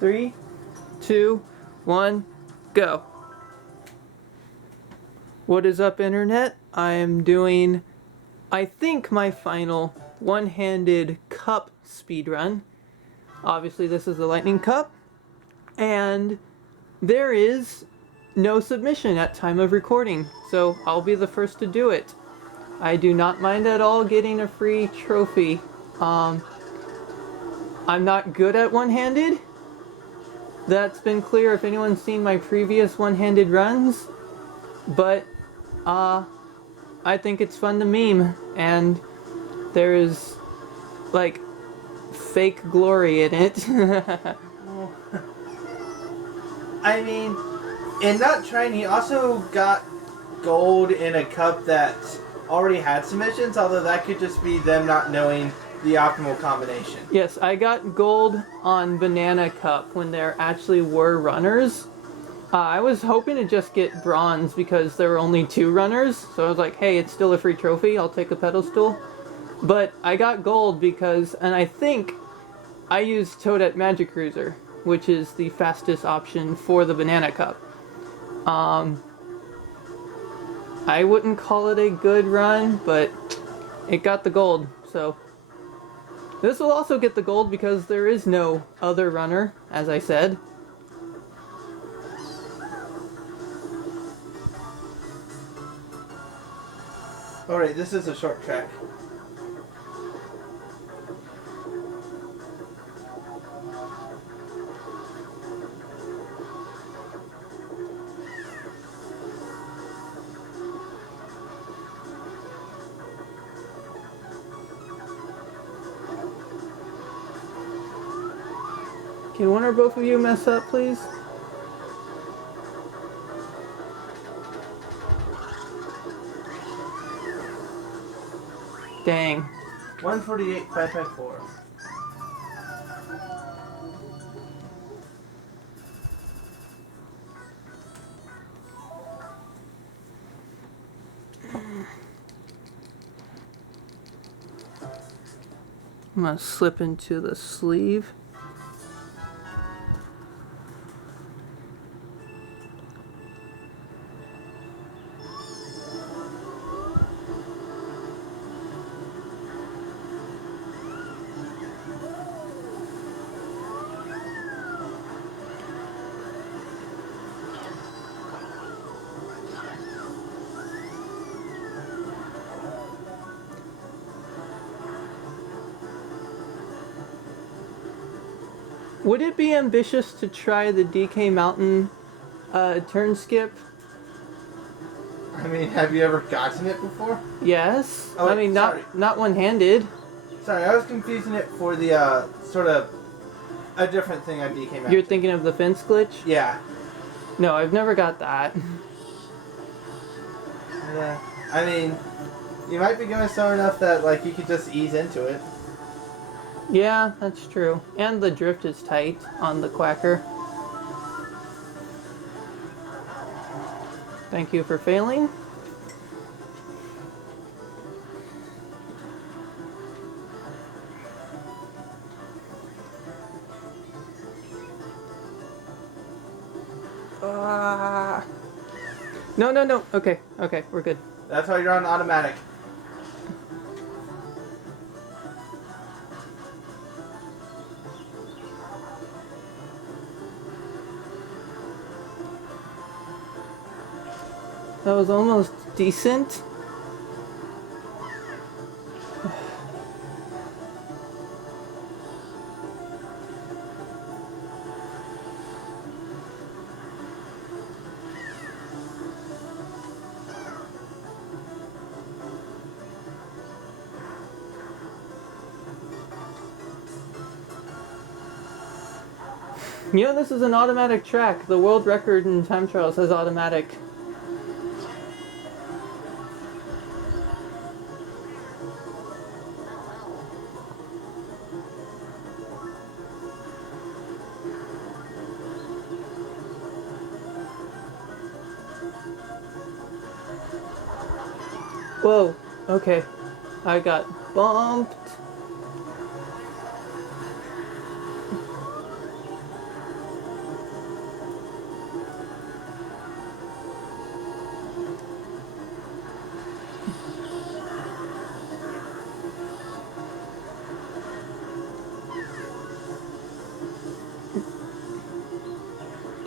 3, 2, 1, go. What is up, internet? I am doing, I think, my final one-handed cup speedrun. Obviously, this is the Lightning Cup, and there is no submission at time of recording, so I'll be the first to do it. I do not mind at all getting a free trophy. I'm not good at one-handed. That's been clear if anyone's seen my previous one-handed runs, but I think it's fun to meme, and there is like fake glory in it. I mean, in not trying, he also got gold in a cup that already had submissions, although that could just be them not knowing the optimal combination. Yes, I got gold on Banana Cup when there actually were runners. I was hoping to just get bronze because there were only 2 runners, so I was like, hey, it's still a free trophy, I'll take a pedestal. But I got gold because, and I think I used Toadette Magic Cruiser, which is the fastest option for the Banana Cup. I wouldn't call it a good run, but it got the gold, so. This will also get the gold because there is no other runner, as I said. Alright, this is a short track. Can one or both of you mess up, please? Dang. 148.554. I'm gonna slip into the sleeve. Would it be ambitious to try the DK Mountain turn skip? I mean, have you ever gotten it before? Yes. Oh, I mean, not one-handed. Sorry, I was confusing it for the sort of a different thing on DK Mountain. You're thinking of the fence glitch? Yeah. No, I've never got that. Yeah. I mean, you might be going slow enough that like you could just ease into it. Yeah, that's true. And the drift is tight on the Quacker. Thank you for failing. No. Okay, we're good. That's why you're on automatic. That was almost decent. You know, this is an automatic track. The world record in time trials says automatic. Whoa, okay. I got bumped.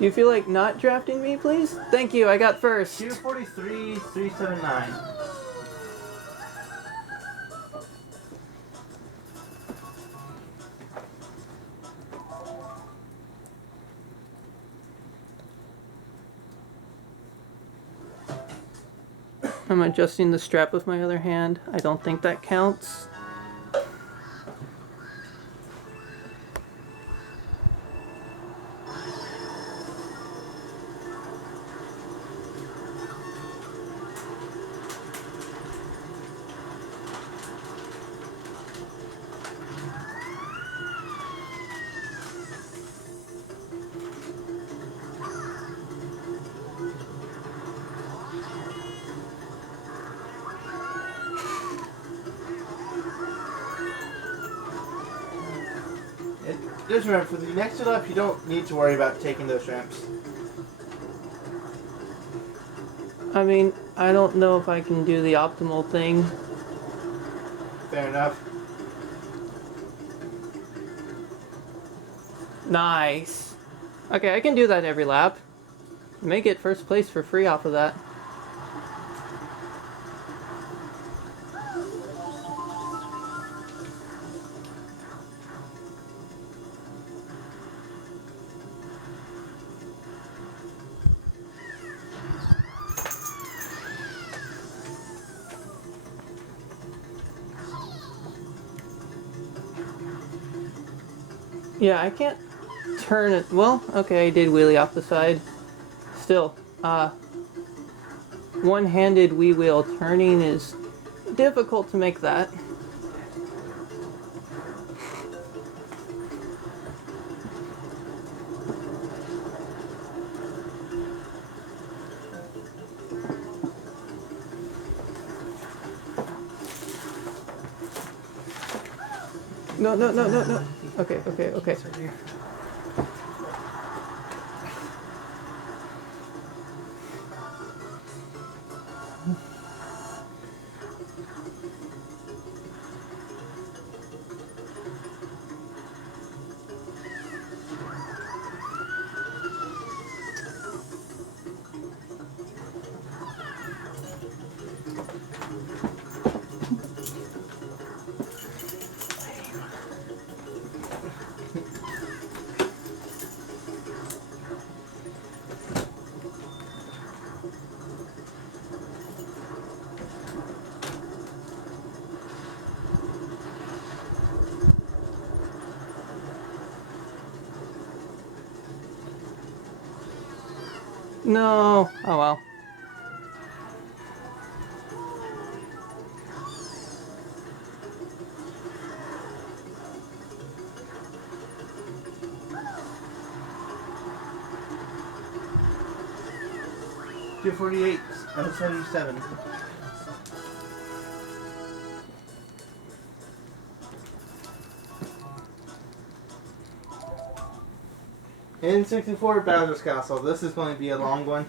Do you feel like not drafting me, please? Thank you, I got first. 243, 379. I'm adjusting the strap with my other hand. I don't think that counts. Just remember, for the next two laps, you don't need to worry about taking those ramps. I mean, I don't know if I can do the optimal thing. Fair enough. Nice. Okay, I can do that every lap. You may get first place for free off of that. Yeah, I can't turn it. Well, okay, I did wheelie off the side. Still, one-handed Wii wheel turning is difficult to make that. No, no, no, no, no. Okay, okay, okay. No. Oh well. Two 48 out of 77. In 64, Bowser's Castle. This is going to be a long one.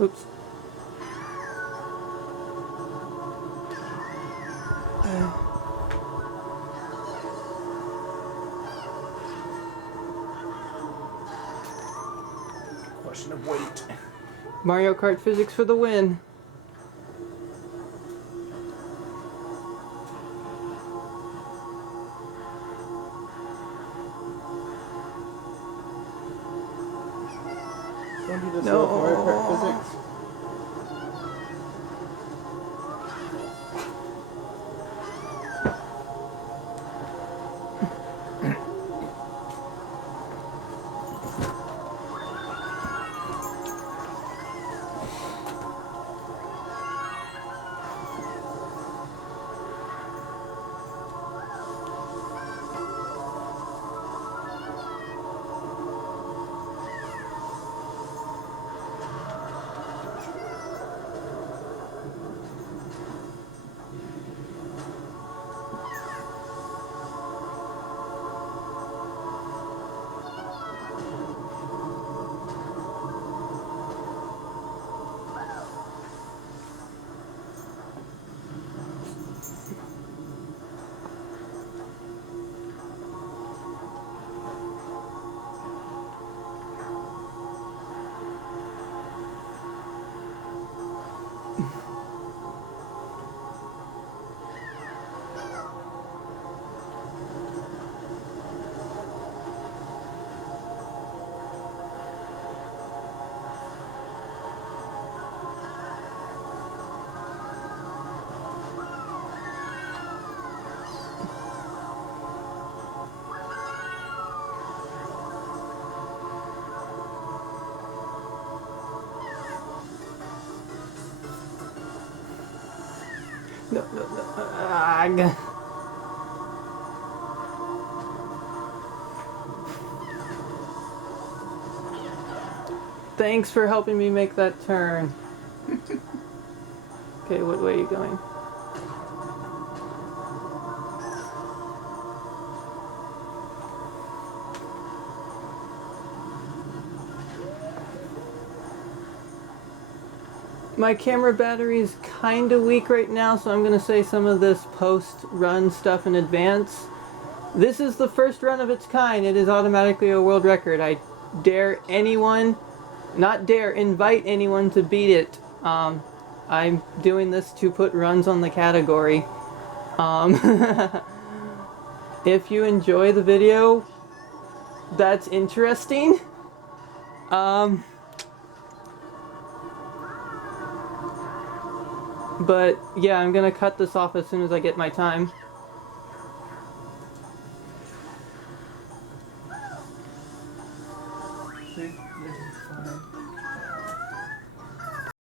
Oops. Question of weight. Mario Kart physics for the win. Don't do this No. little Mario Kart physics. No, no, no. Ah, thanks for helping me make that turn. Okay, what way are you going? My camera battery is kind of weak right now, so I'm going to say some of this post-run stuff in advance. This is the first run of its kind. It is automatically a world record. I dare anyone, not dare, invite anyone to beat it. I'm doing this to put runs on the category. If you enjoy the video, that's interesting. But yeah, I'm gonna cut this off as soon as I get my time.